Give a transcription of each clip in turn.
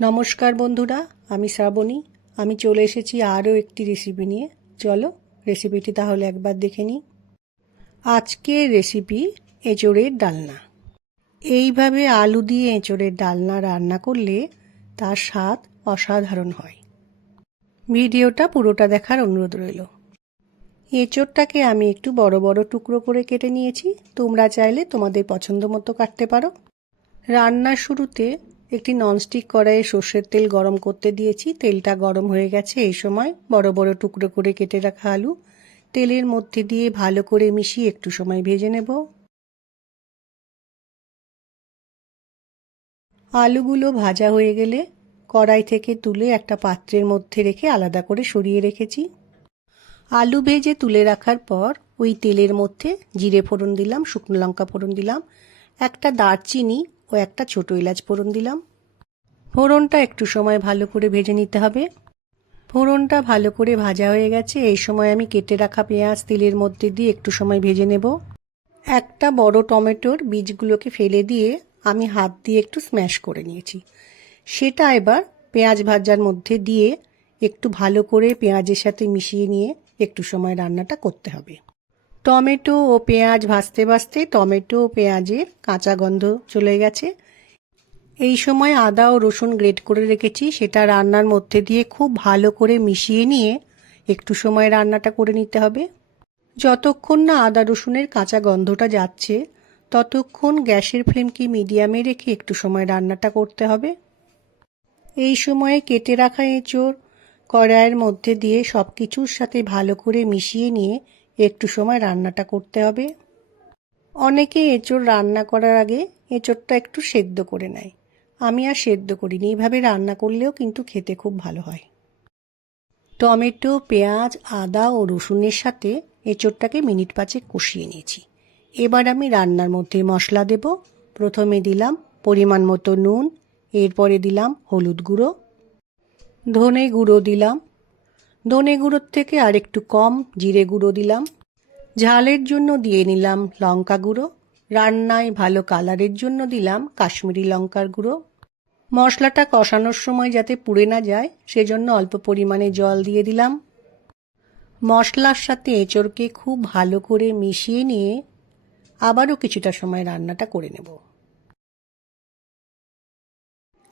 নমস্কার বন্ধুরা, আমি শ্রাবণী। আমি চলে এসেছি আরও একটি রেসিপি নিয়ে। চলো রেসিপিটি তাহলে একবার দেখে নিই। আজকের রেসিপি এঁচোড়ের ডালনা। এইভাবে আলু দিয়ে এঁচোড়ের ডালনা রান্না করলে তার স্বাদ অসাধারণ হয়। ভিডিওটা পুরোটা দেখার অনুরোধ রইল। এঁচোড়টাকে আমি একটু বড় বড় টুকরো করে কেটে নিয়েছি। তোমরা চাইলে তোমাদের পছন্দ মতো কাটতে পারো। রান্নার শুরুতে একটি ননস্টিক কড়াইয়ে সর্ষের তেল গরম করতে দিয়েছি। তেলটা গরম হয়ে গেছে। এই সময় বড় বড় টুকরো করে কেটে রাখা আলু তেলের মধ্যে দিয়ে ভালো করে মিশিয়ে একটু সময় ভেজে নেব। আলুগুলো ভাজা হয়ে গেলে কড়াই থেকে তুলে একটা পাত্রের মধ্যে রেখে আলাদা করে সরিয়ে রেখেছি। আলু ভেজে তুলে রাখার পর ওই তেলের মধ্যে জিরে ফোড়ন দিলাম, শুকনো লঙ্কা ফোড়ন দিলাম, একটা দারচিনি ও একটা ছোটো এলাচ ফোড়ন দিলাম। ফোড়নটা একটু সময় ভালো করে ভেজে নিতে হবে। ফোড়নটা ভালো করে ভাজা হয়ে গেছে। এই সময় আমি কেটে রাখা পেঁয়াজ তেলের মধ্যে দিয়ে একটু সময় ভেজে নেব। একটা বড় টমেটোর বীজগুলোকে ফেলে দিয়ে আমি হাত দিয়ে একটু স্ম্যাশ করে নিয়েছি। সেটা এবার পেঁয়াজ ভাজার মধ্যে দিয়ে একটু ভালো করে পেঁয়াজের সাথে মিশিয়ে নিয়ে একটু সময় রান্নাটা করতে হবে। টমেটো ও পেঁয়াজ ভাজতে ভাজতে টমেটো ও পেঁয়াজের কাঁচা গন্ধ চলে গেছে। এই সময় আদা ও রসুন গ্রেট করে রেখেছি, সেটা রান্নার মধ্যে দিয়ে খুব ভালো করে মিশিয়ে নিয়ে একটু সময় রান্নাটা করে নিতে হবে। যতক্ষণ না আদা রসুনের কাঁচা গন্ধটা যাচ্ছে ততক্ষণ গ্যাসের ফ্লেমকে মিডিয়ামে রেখে একটু সময় রান্নাটা করতে হবে। এই সময়ে কেটে রাখা এঁচোড় কড়াইয়ের মধ্যে দিয়ে সব কিছুর সাথে ভালো করে মিশিয়ে নিয়ে একটু সময় রান্নাটা করতে হবে। অনেকে এঁচোড় রান্না করার আগে এঁচোড়টা একটু সেদ্ধ করে নেয়। আমি আর সেদ্ধ করিনি। এইভাবে রান্না করলেও কিন্তু খেতে খুব ভালো হয়। টমেটো, পেঁয়াজ, আদা ও রসুনের সাথে এঁচোড়টাকে মিনিট 5 কষিয়ে নিয়েছি। এবার আমি রান্নার মধ্যে মশলা দেব। প্রথমে দিলাম পরিমাণ মতো নুন, এরপরে দিলাম হলুদ গুঁড়ো, ধনে গুঁড়ো দিলাম, ধনে গুঁড়োর থেকে আর একটু কম জিরে গুঁড়ো দিলাম, ঝালের জন্য দিয়ে নিলাম লঙ্কা গুঁড়ো, রান্নায় ভালো কালারের জন্য দিলাম কাশ্মীরি লঙ্কার গুঁড়ো। মশলাটা কষানোর সময় যাতে পুড়ে না যায় সেজন্য অল্প পরিমাণে জল দিয়ে দিলাম। মশলার সাথে এঁচোড়কে খুব ভালো করে মিশিয়ে নিয়ে আবারও কিছুটা সময় রান্নাটা করে নেব।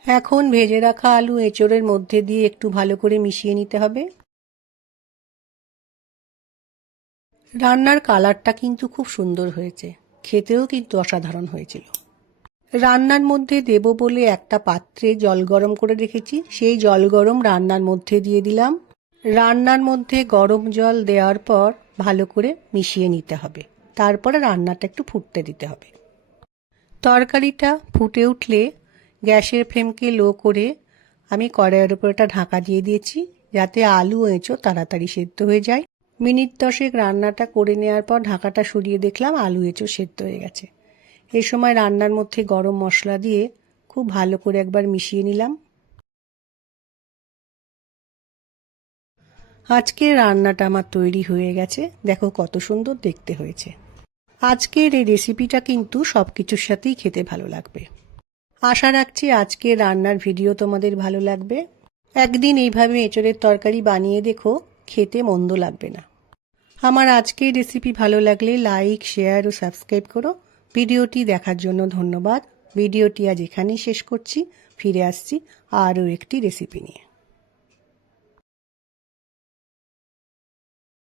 এখন ভেজে রাখা আলু এঁচোড়ের মধ্যে দিয়ে একটু ভালো করে মিশিয়ে নিতে হবে। রান্নার কালারটা কিন্তু খুব সুন্দর হয়েছে, খেতেও কিন্তু অসাধারণ হয়েছিল। রান্নার মধ্যে দেব বলে একটা পাত্রে জল গরম করে রেখেছি, সেই জল গরম রান্নার মধ্যে দিয়ে দিলাম। রান্নার মধ্যে গরম জল দেওয়ার পর ভালো করে মিশিয়ে নিতে হবে। তারপরে রান্নাটা একটু ফুটতে দিতে হবে। তরকারিটা ফুটে উঠলে গ্যাসের ফ্লেমকে লো করে আমি কড়াইয়ের উপর একটা ঢাকা দিয়ে দিয়েছি, যাতে আলু এঁচোড় তাড়াতাড়ি সেদ্ধ হয়ে যায়। মিনিট 10 রান্নাটা করে নেওয়ার পর ঢাকাটা সরিয়ে দেখলাম আলু এঁচোড় সেদ্ধ হয়ে গেছে। এই সময় রান্নার মধ্যে গরম মশলা দিয়ে খুব ভালো করে একবার মিশিয়ে নিলাম। আজকের রান্নাটা আমার তৈরি হয়ে গেছে। দেখো কত সুন্দর দেখতে হয়েছে। আজকের এই রেসিপিটা কিন্তু সব কিছুর সাথেই খেতে ভালো লাগবে। আশা রাখছি আজকের রান্নার ভিডিও তোমাদের ভালো লাগবে। একদিন এইভাবে এঁচোড়ের তরকারি বানিয়ে দেখো, খেতে মন্দ লাগবে না। আমার আজকের রেসিপি ভালো লাগলে লাইক, শেয়ার ও সাবস্ক্রাইব করো। ভিডিওটি দেখার জন্য ধন্যবাদ। ভিডিওটি আজ এখানেই শেষ করছি। ফিরে আসছি আরও একটি রেসিপি নিয়ে।